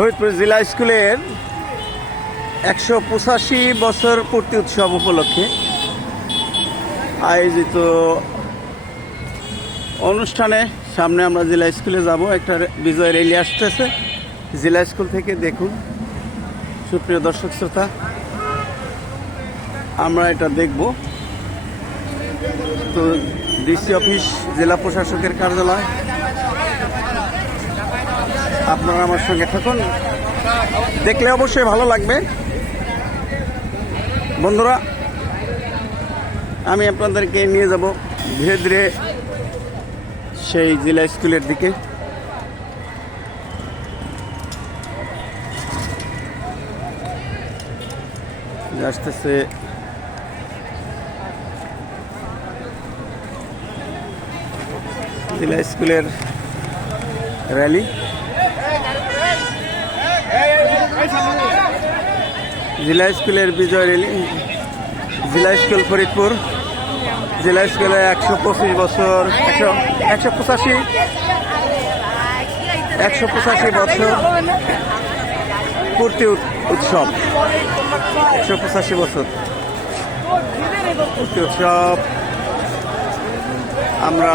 ফরিদপুর জেলা স্কুলের একশো পঁচাশি বছর পূর্তি উৎসব উপলক্ষে আয়োজিত অনুষ্ঠানে সামনে আমরা জেলা স্কুলে যাব। একটা বিজয় র্যালি আসতেছে। জেলা স্কুল থেকে দেখুন। সুপ্রিয় দর্শক শ্রোতা, আমরা এটা দেখব। তো ডিসি অফিস, জেলা প্রশাসকের কার্যালয় আপনারা আমার সঙ্গে থাকুন। দেখলে অবশ্যই ভালো লাগবে। বন্ধুরা, আমি আপনাদেরকে নিয়ে যাব ধীরে ধীরে সেই জেলা স্কুলের দিকে। আসতেছে। জেলা স্কুলের র্যালি। জেলা স্কুলের বিজয় র্যালি জেলা স্কুল ফরিদপুর। জেলা স্কুলে একশো পঁচিশ বছর, একশো একশো পঁচাশি একশো পঁচাশি বছর পূর্তি উৎসব। একশো পঁচাশি বছর পূর্তি উৎসব। আমরা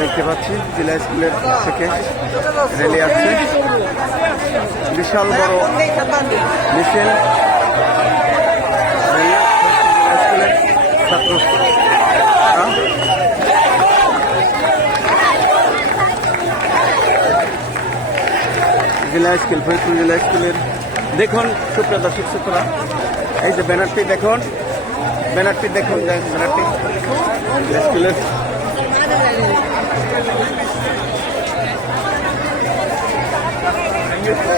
দেখতে পাচ্ছি, জেলা স্কুলের থেকে র্যালি আসছে। বিশাল বড় মিছিল। ছাত্র জেলা স্কুল ফরিদপুর জেলা স্কুলের দেখুন, সুপ্রিয় দর্শক শ্রোতরা, এই যে ব্যানারটি দেখুন ব্যানারটি দেখুন, ব্যানারটি। স্কুলের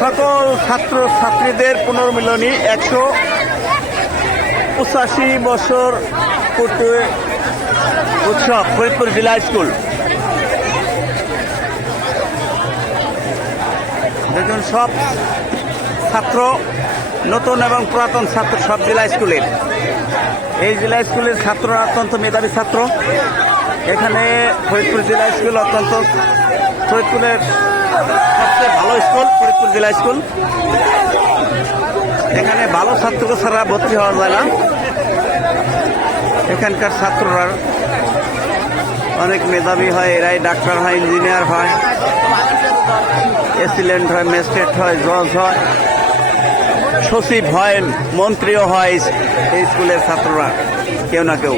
সকল ছাত্র ছাত্রীদের পুনর্মিলনী একশো পঁচাশি বছর পূর্তি উৎসব ফরিদপুর জেলা স্কুল। দেখুন সব ছাত্র, নতুন এবং পুরাতন ছাত্র সব জেলা স্কুলের। এই জেলা স্কুলের ছাত্ররা অত্যন্ত মেধাবী ছাত্র। এখানে ফরিদপুর জেলা স্কুল অত্যন্ত ফরিদপুরের সবচেয়ে ভালো স্কুল, ফরিদপুর জেলা স্কুল। এখানে ভালো ছাত্রকে ছাড়া ভর্তি হওয়া যায় না। এখানকার ছাত্ররা অনেক মেধাবী হয়, এরাই ডাক্তার হয়, ইঞ্জিনিয়ার হয়, এসিলেন্ট হয়, ম্যাজিস্ট্রেট হয়, জজ হয়, সচিব হয়, মন্ত্রীও হয় এই স্কুলের ছাত্ররা, কেউ না কেউ।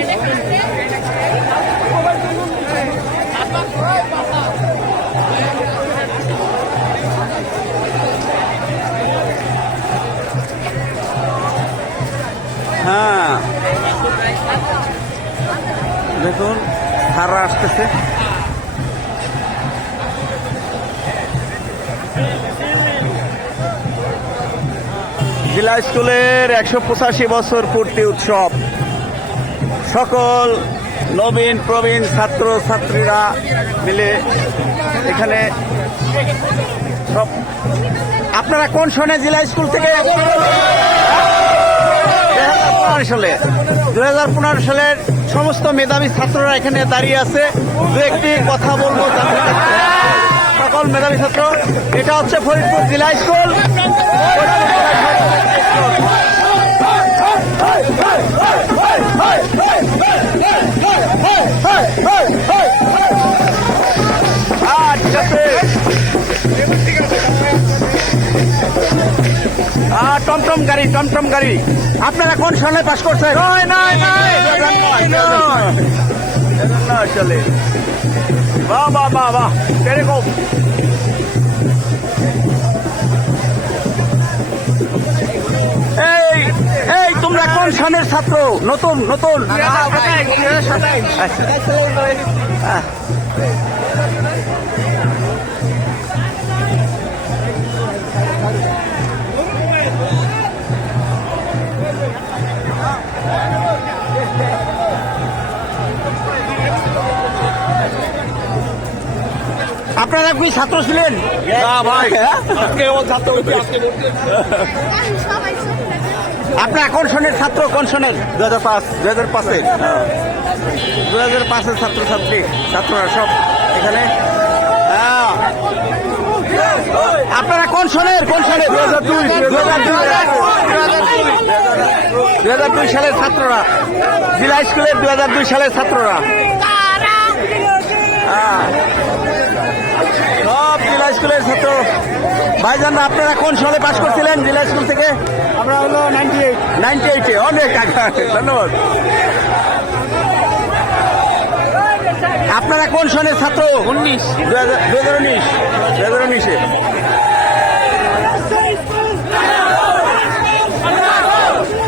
দেখুন ধারা আসতেছে। জেলা স্কুলের একশো পঁচাশি বছর পূর্তি উৎসব। সকল নবীন, প্রবীণ ছাত্র, ছাত্রীরা মিলে এখানে সব আপনারা কোন সনে জেলা স্কুল থেকে? সালে দু হাজার পনেরো সালের। সমস্ত মেধাবী ছাত্ররা এখানে দাঁড়িয়ে আছে। দু একটি কথা বলব সকল মেধাবী ছাত্র, এটা হচ্ছে ফরিদপুর জেলা স্কুল। টমটম গাড়ি টমটম গাড়ি আপনারা কোন সনে পাস করছেন চলে বাহ বাহ বাহ বাহ এরকম এই এই তোমরা কোন সনের ছাত্র নতুন নতুন আচ্ছা। আপনারা কি ছাত্র ছিলেন? না ভাই হ্যাঁ? আজকে আমার ছাত্র আপনার কোন সনের ছাত্র কোন সনের? দু হাজার পাঁচ দু হাজার পাঁচের। দু হাজার পাঁচের ছাত্রছাত্রী ছাত্ররা সব এখানে। হ্যাঁ। আপনারা কোন সনের কোন সনের? দুই হাজার দুই। দুই হাজার দুই সালের ছাত্ররা। জেলা স্কুলের দু হাজার দুই সালের ছাত্ররা। ভাইজান আপনারা কোন সালে পাশ করছিলেন? জেলা স্কুল থেকে? আমরা হলো নাইনটি এইট নাইনটি এইটে অনেক আগে। ধন্যবাদ। আপনারা কোন সনের ছাত্র? উনিশ। দুই হাজার উনিশ। দুই হাজার উনিশে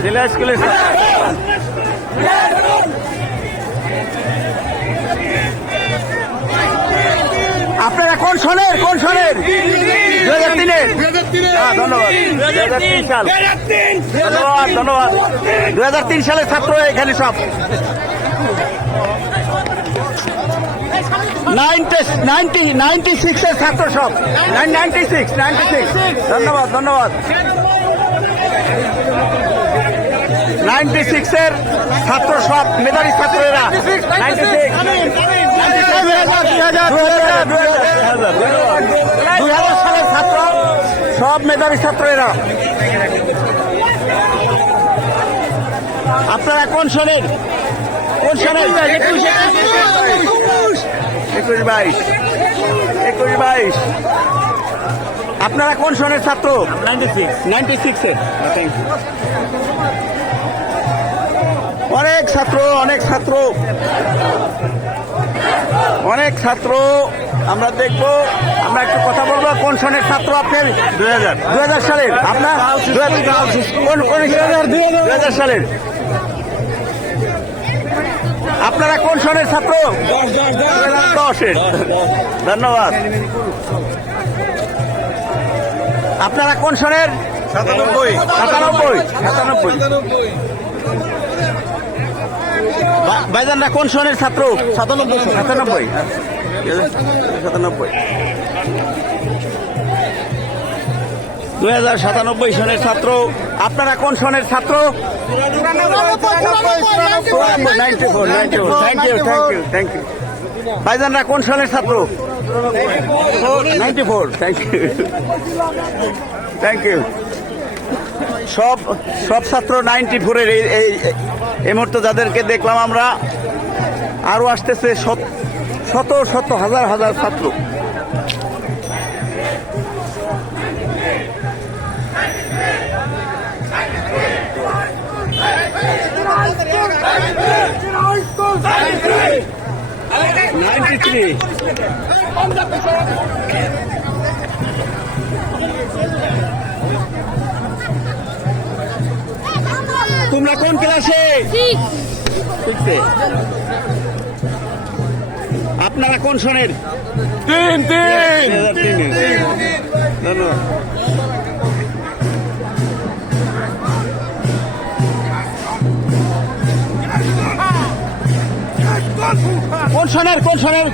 জেলা স্কুলের। আপনারা কোন সনের? কোন সনের? ধন্যবাদ ধন্যবাদ। দুই হাজার তিন সালের ছাত্র এখানে সব। নাইনটি সিক্সের ছাত্র সব। Ninety six ninety six. ধন্যবাদ ধন্যবাদ। নাইনটি সিক্সের ছাত্র সব মেধাবী ছাত্রেরা। Ninety six. দুই হাজার সালের ছাত্র। সব মেধাবী ছাত্রেরা। আপনারা কোন সনের কোন সনের একুশ বাইশ। একুশ বাইশ। আপনারা কোন সনের ছাত্র? Ninety six. নাইনটি সিক্সের অনেক ছাত্র অনেক ছাত্র। অনেক ছাত্র। আমরা দেখব আমরা একটু কথা বলব কোন সনের ছাত্র আপনার দুই হাজার। দুই হাজার সালের। আপনার? হাজার কোন কোন দুই হাজার সালের। আপনারা কোন সনের ছাত্র? দশের। ধন্যবাদ। আপনারা কোন সনের? সাতানব্বই। সাতানব্বই। সাতানব্বই। ভাইজানরা কোন সনের ছাত্র? সাতানব্বই। সাতানব্বই। সাতানব্বই। দুই হাজার সাতানব্বই সনের ছাত্র। আপনারা কোন সনের ছাত্র? ভাইজানরা কোন সনের ছাত্র? Ninety four thank you thank you সব সব ছাত্র নাইনটি ফোরের এই এই এই মুহূর্তে যাদেরকে দেখলাম আমরা আরও আসতেছে শত শত হাজার হাজার ছাত্র। নাইনটি থ্রি তোমরা কোন ক্লাসে? আপনারা কোন শোনেন তিন তিন ধন্যবাদ কোন শোনের কোন সনের